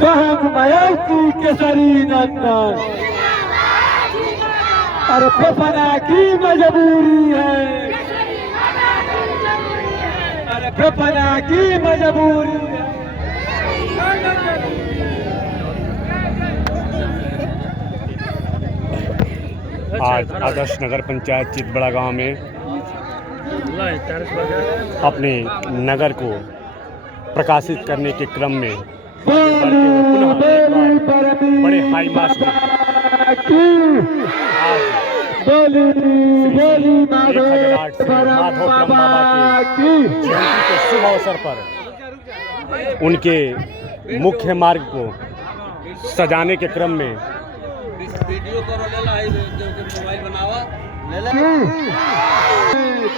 बहन मायावती केसरी नंदन। अरे फफना की मजबूरी है, अरे फफना की मजबूरी है। आज आदर्श नगर पंचायत चितबड़ा गांव में अपने नगर को प्रकाशित करने के क्रम में बड़े हाई मास में आज 1008 से माधोपुरम बाबा की जयंती के शुभ अवसर पर उनके मुख्य मार्ग को सजाने के क्रम में वीडियो मोबाइल बनावा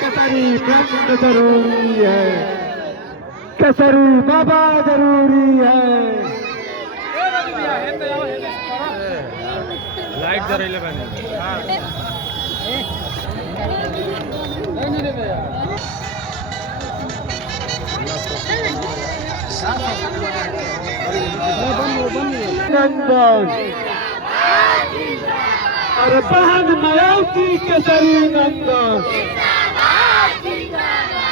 केसरी नंदन जरूरी है, केसरी बाबा जरूरी है। लाइट जरेले बने नंदन। अरे बहन मायावती केसरी नंदन।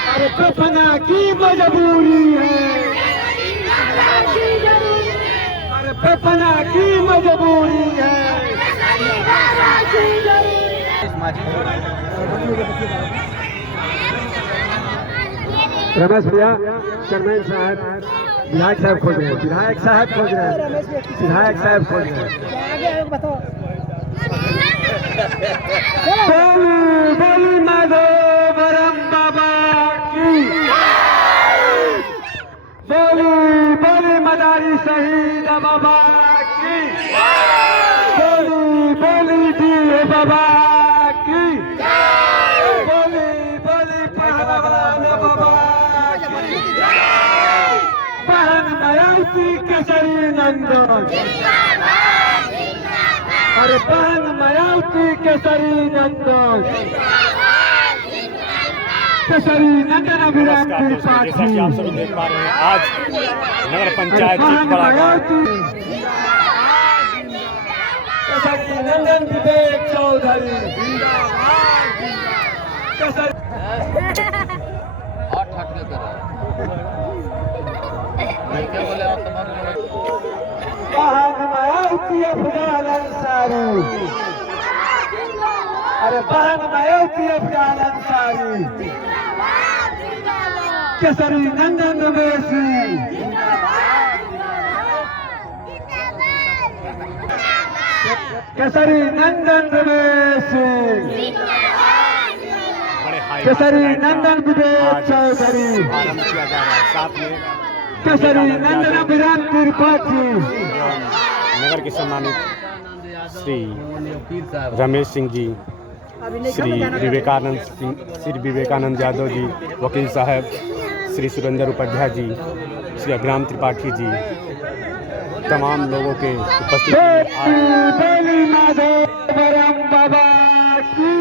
अरे फफना की मजबूरी है, अरे फफना की मजबूरी है। रमेश भैया, चेयरमैन साहब, विधायक साहब खोज रहे हैं, विधायक साहब खोज रहे हैं, विधायक साहब खोज रहे हैं। बोली बोली माधोपुरम बाबा की, बोली बोली मदारी शहीद बाबा की, बोली बोली दिए बाबा की, बोली बोली पहलवान बाबा की। बहन मायावती केसरी नंदन। अरे बहन मायावती केसरी नंदन, केसरी नंदन अभिराम त्रिपाठी। जैसा कि आप सभी देख पा रहे हैं, आज नगर पंचायत चितबड़ा गांव केसरी नंदन विवेक चौधरी। बहन मायावती अफजाल अंसारी। अरे बहन मायावती अफजाल अंसारी, केसरी नंदन वेसी। केसरी नंदन वेसी, केसरी नंदन विवेक चौधरी, साथ में केसरी नंदन अभिराम त्रिपाठी। नगर के सम्मानित श्री रमेश सिंह जी, श्री विवेकानंद यादव जी, वकील साहब श्री सुरेंद्र उपाध्याय जी, श्री अभिराम त्रिपाठी जी, तमाम लोगों के उपस्थिति में माधोपुरम बाबा की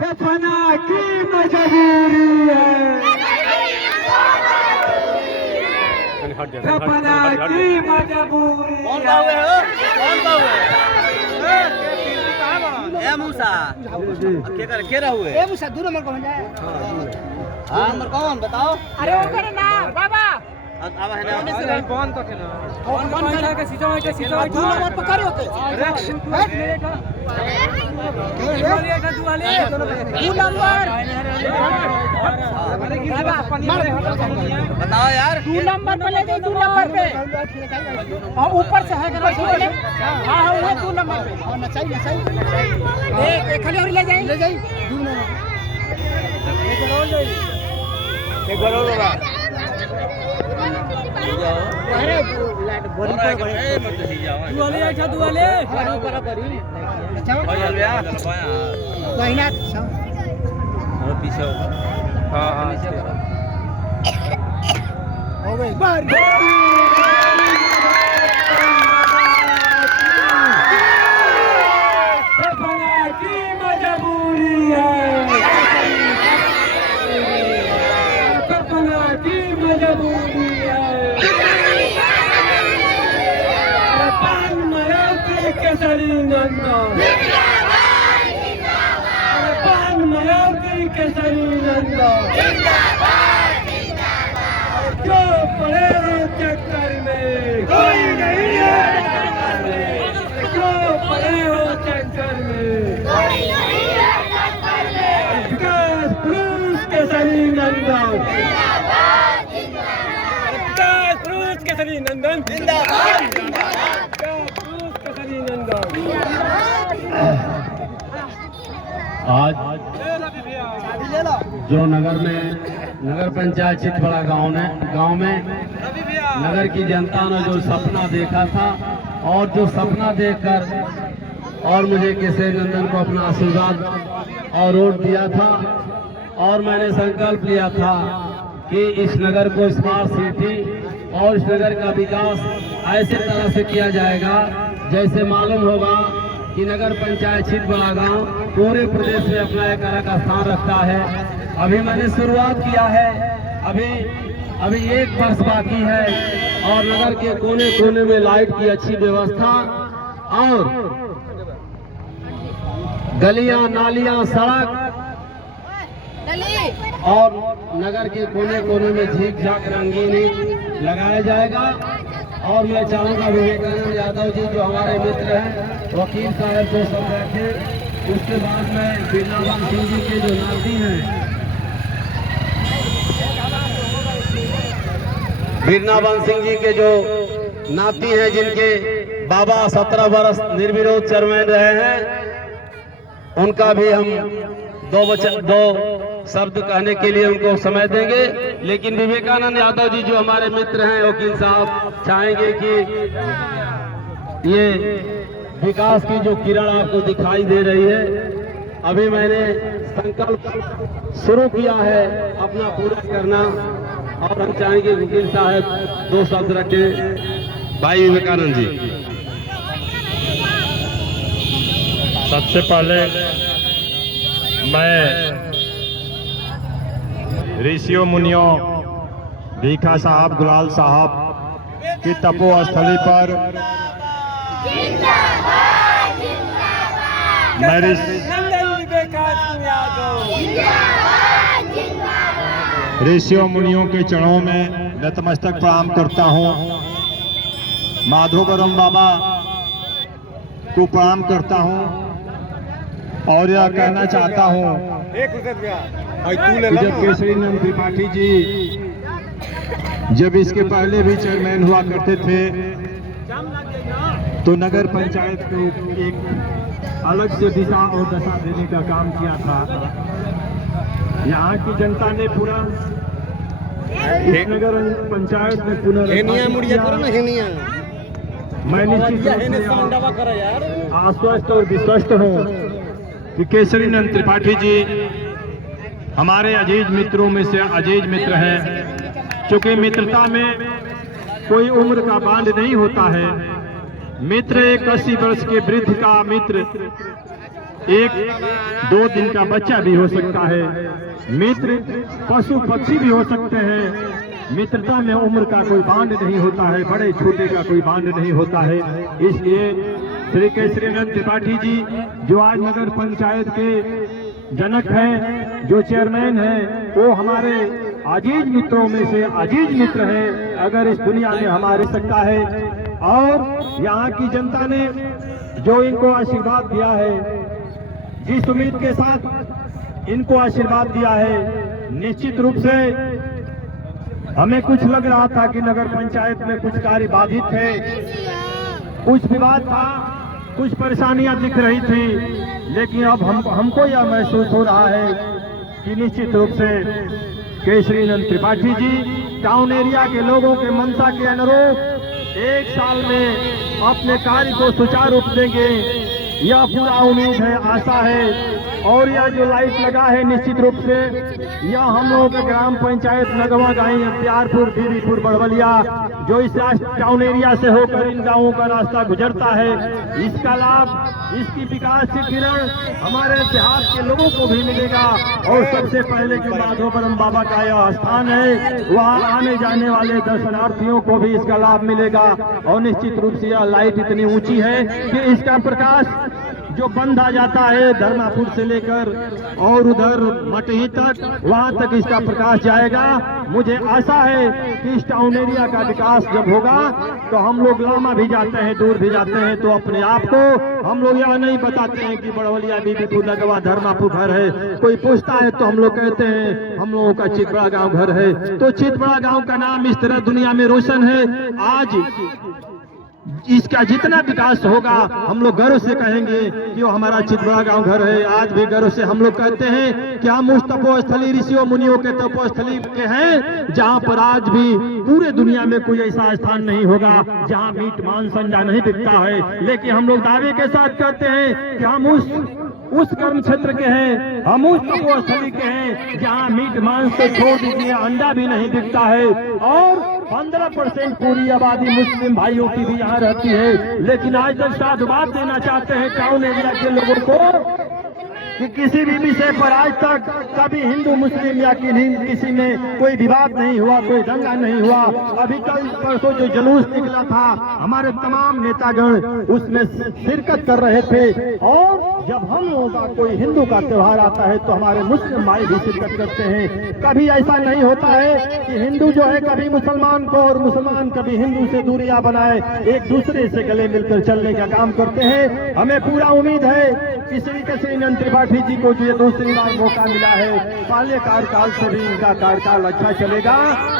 फफना की मजबूरी है, फफना की मजबूरी है। मूसा के रहुए ए मूसा दो नंबर कौन जाए? हां नंबर कौन बताओ? अरे वो करे ना बाबा आवा है ना कौन तो के ना कौन खड़ा के सीधा दो नंबर पकड़ होते बताओ यार। 2 नंबर पे ले जाओ, 2 नंबर पे और ऊपर से है कर हां हां वो 2 नंबर पे और नचाई एक खाली और ले जाए 2 नंबर एक बार और होगा। अरे लाइट बोली पर गए मत ही जाओ दुआले अच्छा दुआले पर करी अच्छा हो गया कहिना और पीछे हां हां हो गई की मजबूरी है, की मजबूरी है। केसरी नंदन, अरे पान मायावती केसरी नंदन, क्यों पड़े हो चक्कर में, कोई नहीं है चक्कर में, क्यों पड़े हो चक्कर में, विकास पुरुष केसरी नंदन, विकास पुरुष केसरी नंदन, विकास पुरुष केसरी नंदन। आज जो नगर पंचायत चितबड़ा गांव में नगर की जनता ने जो सपना देखा था और जो सपना देखकर और मुझे केसरी नंदन को अपना आशीर्वाद और वोट दिया था और मैंने संकल्प लिया था कि इस नगर को स्मार्ट सिटी और इस नगर का विकास ऐसे तरह से किया जाएगा जैसे मालूम होगा कि नगर पंचायत चितबड़ा गांव पूरे प्रदेश में अपना एक अलग स्थान रखता है। अभी मैंने शुरुआत किया है, अभी 1 वर्ष बाकी है और नगर के कोने कोने में लाइट की अच्छी व्यवस्था और गलियां नालियां सड़क और नगर के कोने कोने में झीक झाक रंगीनी लगाया जाएगा। और मैं चाहूंगा विवेकानंद यादव जी जो हमारे मित्र हैं, वकील साहब को सब बैठे, उसके बाद में बीरनावन सिंह जी के जो नाती हैं, बीरनावन सिंह जी के जो नाती हैं जिनके बाबा 17 वर्ष निर्विरोध चेयरमैन रहे हैं, उनका भी हम दो शब्द कहने के लिए उनको समय देंगे। लेकिन विवेकानंद यादव जी जो हमारे मित्र हैं, वकील साहब चाहेंगे कि ये विकास की जो किरण आपको दिखाई दे रही है, अभी मैंने संकल्प शुरू किया है अपना पूरा करना और हम चाहेंगे वकील साहब 2 शब्द रखे। भाई विवेकानंद जी। सबसे पहले मैं ऋषियों मुनियों भीखा साहब गुलाल साहब की तपोस्थली पर मैं ऋषियों मुनियों के चरणों में नतमस्तक प्रणाम करता हूँ। माधोवरम बाबा को प्रणाम करता हूँ और यह कहना चाहता हूँ जब केसरी नंदन त्रिपाठी जी जब इसके पहले भी चेयरमैन हुआ करते थे तो नगर पंचायत को एक अलग से दिशा और दशा देने का काम किया था। यहाँ की जनता ने पूरा इस नगर पंचायत में मैं निश्चित आश्वस्त और विश्वस्त हूँ कि केसरी नंदन त्रिपाठी जी हमारे अजीज मित्रों में से अजीज मित्र हैं। क्योंकि मित्रता में कोई उम्र का बांध नहीं होता है। मित्र एक 80 वर्ष के वृद्ध का मित्र, 1-2 दिन का बच्चा भी हो सकता है। मित्र पशु पक्षी भी हो सकते हैं। मित्रता में उम्र का कोई बांध नहीं होता है, बड़े छोटे का कोई बांध नहीं होता है। इसलिए श्री केसरी नंदन त्रिपाठी जी जो आज नगर पंचायत के जनक हैं, जो चेयरमैन हैं, वो हमारे अजीज मित्रों में से अजीज मित्र हैं। अगर इस दुनिया में हमारे सकता है और यहाँ की जनता ने जो इनको आशीर्वाद दिया है, जिस उम्मीद के साथ इनको आशीर्वाद दिया है, निश्चित रूप से हमें कुछ लग रहा था कि नगर पंचायत में कुछ कार्य बाधित थे, कुछ विवाद था, कुछ परेशानियां दिख रही थी। लेकिन अब हमको यह महसूस हो रहा है कि निश्चित रूप से केसरी नंदन त्रिपाठी जी टाउन एरिया के लोगों के मंशा के अनुरूप 1 साल में अपने कार्य को सुचारू रूप देंगे। यह पूरा उम्मीद है, आशा है और यह जो लाइट लगा है निश्चित रूप से यह हम लोगों के ग्राम पंचायत नगवा गाई प्यारपुर, बीबीपुर, बड़वलिया जो इस टाउन एरिया से होकर इन गांवों का रास्ता गुजरता है, इसका लाभ, इसकी विकास की किरण हमारे देहात के लोगों को भी मिलेगा। और सबसे पहले जो माधव ब्रह्म बाबा का यह स्थान है वहाँ आने जाने वाले दर्शनार्थियों को भी इसका लाभ मिलेगा। और निश्चित रूप से यह लाइट इतनी ऊंची है कि इसका प्रकाश जो बंद आ जाता है धर्मापुर से लेकर और उधर मटही तक, वहां तक इसका प्रकाश जाएगा। मुझे आशा है कि इस टाउन एरिया का विकास जब होगा तो हम लोग लामा भी जाते हैं, दूर भी जाते हैं, तो अपने आप को हम लोग यह नहीं बताते हैं कि बड़वलिया, बीबीपुर, नगवा, धर्मापुर घर है। कोई पूछता है तो हम लोग कहते हैं हम लोगों का चितबड़ा गांव घर है। तो चितबड़ा गांव का नाम इस तरह दुनिया में रोशन है। आज इसका जितना विकास होगा हम लोग गर्व से कहेंगे कि वो हमारा चितबड़ा गांव घर है। आज भी गर्व से हम लोग कहते हैं कि हम उस तपोस्थली, ऋषियों मुनियों के तपोस्थली के हैं जहां पर आज भी पूरे दुनिया में कोई ऐसा स्थान नहीं होगा जहां मीट मांस अंडा नहीं बिकता है। लेकिन हम लोग दावे के साथ कहते हैं कि हम उस कर्म क्षेत्र के हैं, हम उस तपोस्थली के हैं जहां मीट मांस को छोड़ दीजिए अंडा भी नहीं बिकता है। और 15% पूरी आबादी मुस्लिम भाइयों की भी यहाँ रहती है। लेकिन आज तक साधुवाद देना चाहते हैं टाउन एरिया के लोगों को कि किसी भी विषय पर आज तक कभी हिंदू मुस्लिम या किसी में कोई विवाद नहीं हुआ, कोई दंगा नहीं हुआ। अभी कल परसों जो जुलूस निकला था हमारे तमाम नेतागण उसमें शिरकत कर रहे थे। और जब हम लोगों का कोई हिंदू का त्योहार आता है तो हमारे मुस्लिम भाई भी शिरकत करते हैं। कभी ऐसा नहीं होता है कि हिंदू जो है कभी मुसलमान को और मुसलमान कभी हिंदू से दूरियां बनाए, एक दूसरे से गले मिलकर चलने का काम करते हैं। हमें पूरा उम्मीद है कि श्री केसरी त्रिपाठी जी को जो ये दूसरी बार मौका मिला है, पहले कार्यकाल से भी इनका कार्यकाल अच्छा चलेगा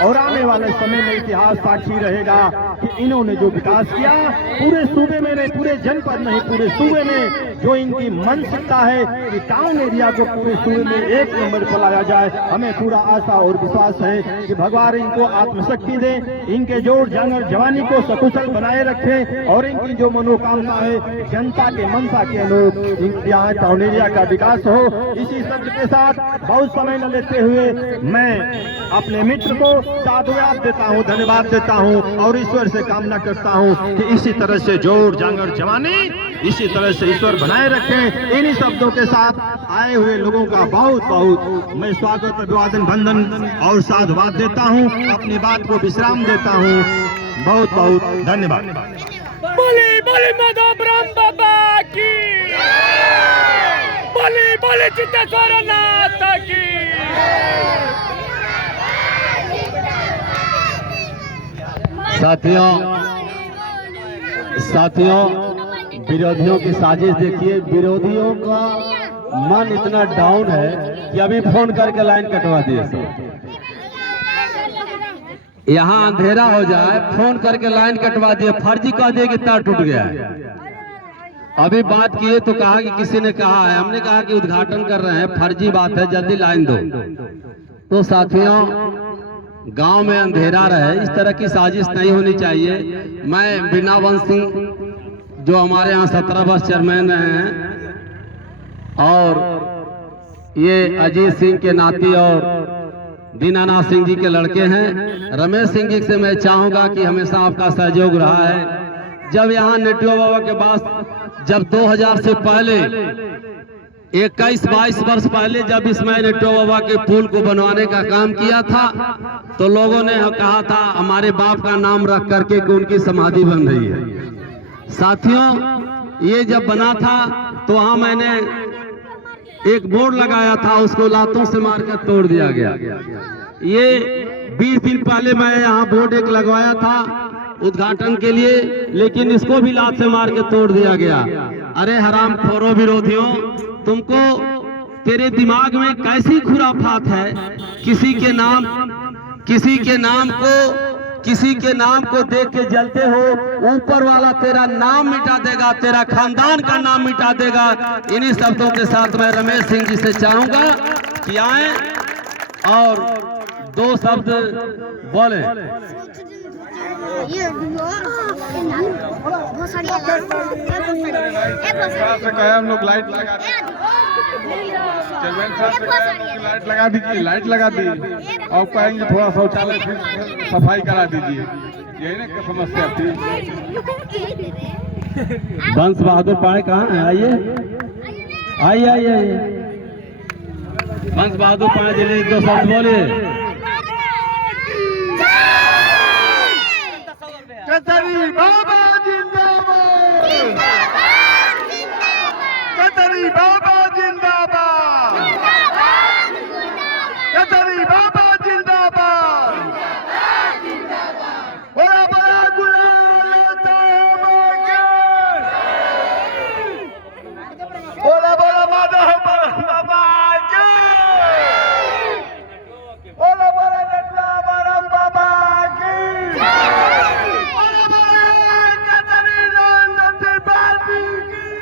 और आने वाले समय में इतिहास साक्षी रहेगा कि इन्होंने जो विकास किया पूरे सूबे में नहीं, पूरे जनपद नहीं, पूरे सूबे में जो इनकी मानसिकता है कि टाउन एरिया को पूरे सूबे में एक नंबर पर लाया जाए। हमें पूरा आशा और विश्वास है कि भगवान इनको आत्मशक्ति दे, इनके जोर जांगर जवानी को सकुशल बनाए रखे और इनकी जो मनोकामना है जनता के मनसा के अनुरूप यहाँ टाउन एरिया का विकास हो। इसी शब्द के साथ बहुत समय न लेते हुए मैं अपने मित्र को साधुवाद देता हूँ, धन्यवाद देता हूँ और ईश्वर से कामना करता हूँ कि इसी तरह से जोर जांगर जवानी इसी तरह से ईश्वर बनाए रखें। इन्हीं शब्दों के साथ आए हुए लोगों का बहुत बहुत मैं स्वागत, अभिवादन, वंदन और साधुवाद देता हूँ। अपनी बात को विश्राम देता हूँ। बहुत बहुत धन्यवाद। बोले बोले माधव ब्रह्म बाबा की, बोले बोले चित्तेश्वर नाथ की। साथियों विरोधियों की साजिश देखिए। विरोधियों का मन इतना डाउन है कि अभी फोन करके लाइन कटवा दिए सब। यहाँ अंधेरा हो जाए फोन करके लाइन कटवा दिए, फर्जी कह दिए कि तार टूट गया है। अभी बात किए तो कहा कि किसी ने कहा है, हमने कहा कि उद्घाटन कर रहे हैं, फर्जी बात है, जल्दी लाइन दो। तो साथियों गांव में अंधेरा रहे, इस तरह की साजिश नहीं होनी चाहिए। मैं बीनावंश सिंह जो हमारे यहाँ 17 वर्ष चेयरमैन रहे हैं और ये अजीत सिंह के नाती और दीनानाथ सिंह जी के लड़के हैं। रमेश सिंह जी से मैं चाहूंगा कि हमेशा आपका सहयोग रहा है। जब यहाँ नेटुआ बाबा के पास जब 2000 से पहले 21-22 वर्ष पहले जब इसमें नेटुआ बाबा के पुल को बनवाने का काम किया था तो लोगों ने कहा था हमारे बाप का नाम रख करके कि उनकी समाधि बन रही है। साथियों ये जब बना था तो वहां मैंने एक बोर्ड लगाया था, उसको लातों से मारकर तोड़ दिया गया। ये 20 दिन पहले मैं यहाँ बोर्ड एक लगवाया था उद्घाटन के लिए, लेकिन इसको भी लात से मार के तोड़ दिया गया। अरे हराम खोरो विरोधियों, तुमको तेरे दिमाग में कैसी खुराफात है? किसी के नाम को देख के जलते हो, ऊपर वाला तेरा नाम मिटा देगा, तेरा खानदान का नाम मिटा देगा। इन्हीं शब्दों के साथ मैं रमेश सिंह जी से चाहूंगा कि आए और 2 शब्द बोले। बहुत सारी हम लोग लाइट लगा चेयरमैन साहब से कहें लाइट लगा दीजिए, लाइट लगा दी और कहेंगे थोड़ा शौचालय फिर सफाई करा दीजिए, यही ना क्या समस्या थी। बंस बहादुर पाए कहाँ हैं? आइए आइए आइए आइए। बंस बहादुर पाए जिले एक दो शब्द बोले। कतरी बाबा जिंदाबाद, कतरी बाबा जिंदाबाद, कतरी बाबा जिंदाबाद, बड़ा बड़ा गुलाल बोला बोला माधव बाबा की, बोला बोला नटला बरम बाबा की, बोला बोला कतरी नंदन त्रिपाठी की।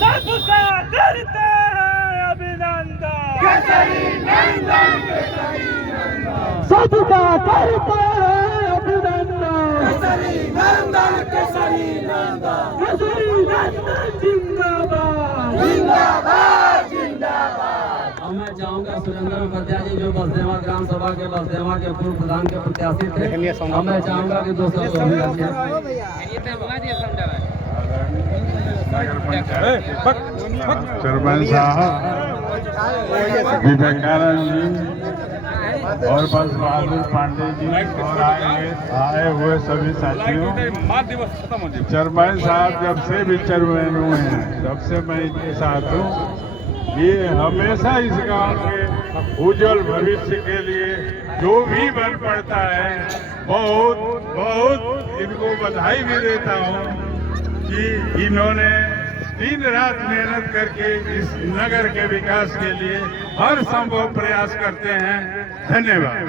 सबका करते हैं अभिनंदन, केसरी नंदन, केसरी नंदन, सबका करते हैं अभिनंदन, केसरी नंदन, केसरी नंदन, केसरी नंदन जिंदाबाद, जिंदाबाद, जिंदाबाद। अब मैं चाहूंगा सुरेंद्र उपाध्याय जी जो बसदेवा ग्राम सभा के बसदेवा के पूर्व प्रधान के प्रत्याशी थे, अब मैं चाहूंगा कि दो शब्द चेयरमैन साहब, विवेकानंद जी और बंस बहादुर पांडे जी और आए हुए सभी साथियों, चेयरमैन साहब जब से भी चेयरमैन हुए हैं तब से मैं इनके साथ हूँ। ये हमेशा इस गांव के उज्जवल भविष्य के लिए जो भी बन पड़ता है, बहुत बहुत इनको बधाई भी देता हूँ कि इन्होंने दिन रात मेहनत करके इस नगर के विकास के लिए हर संभव प्रयास करते हैं। धन्यवाद।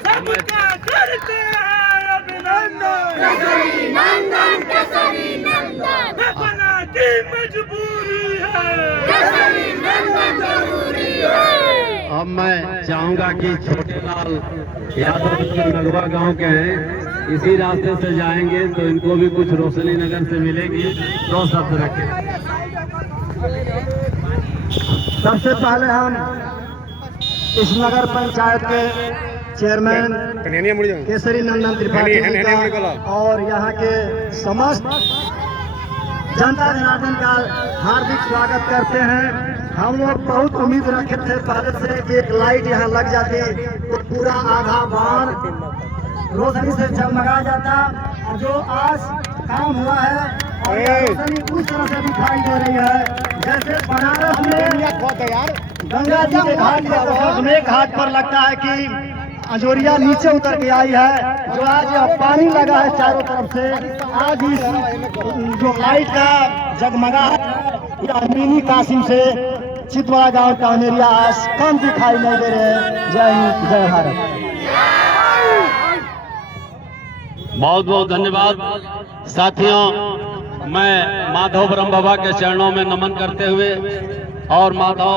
सबका करते हैं अभिनंदन, केसरी नंदन, केसरी नंदन, अपना की मजबूरी है, केसरी नंदन जरूरी है। अब मैं चाहूंगा कि छोटे लाल यादव जो नगवा गांव के हैं इसी रास्ते से जाएंगे तो इनको भी कुछ रोशनी नगर से मिलेगी। दो शब्द रखें। सबसे पहले हम इस नगर पंचायत के चेयरमैन केसरी नंदन त्रिपाठी जी का और यहाँ के समस्त जनता जनार्दन का हार्दिक स्वागत करते हैं। हम लोग बहुत उम्मीद रखे थे पहले से कि एक लाइट यहाँ लग जाती तो पूरा आधा बार रोशनी से जगमगा जाता, और जो आज काम हुआ है और यह रोशनी उस तरह से दिखाई दे रही है जैसे बनारस में गंगा जी के घाट पर अश्वमेध घाट पर लगता है कि अजोरिया नीचे उतर के आई है। जो आज यह पानी लगा है चारों तरफ से, आज इस जो लाइट का जगमगा है मिनी कासिम से चितवाड़ा गांव का अनेरिया आज कम दिखाई नहीं दे रहे हैं। जय हिंद, जय भारत। बहुत बहुत धन्यवाद साथियों। मैं माधव ब्रह्म बाबा के चरणों में नमन करते हुए और माधव